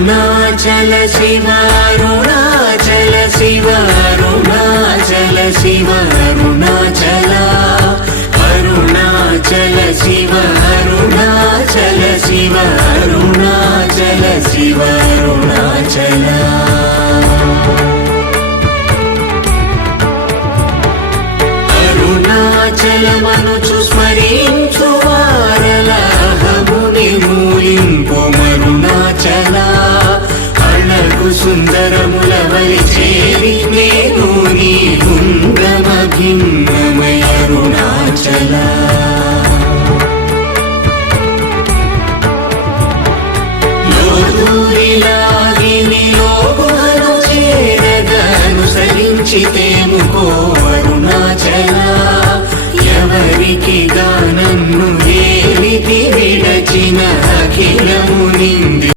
అరుణాచల శివ అరుణాచల శివ అరుణాచల శివ అరుణాచల అరుణాచల శివ అరుణాచల శివ అరుణాచల శివ అరుణాచల అరుణాచలమనుచు స్మరించు వారల అహముని మూలింపు మరుణాచల అళగు సుందరముల వలి చేరి నేను నీ గుండ్రమ భిన్నమయ అరుణాచల లోదూరిలాగిని లోగుహను చేరగా అనుసరించితేముకో అరుణాచల ఎవరికి గానన్ను వేలికి విడచిన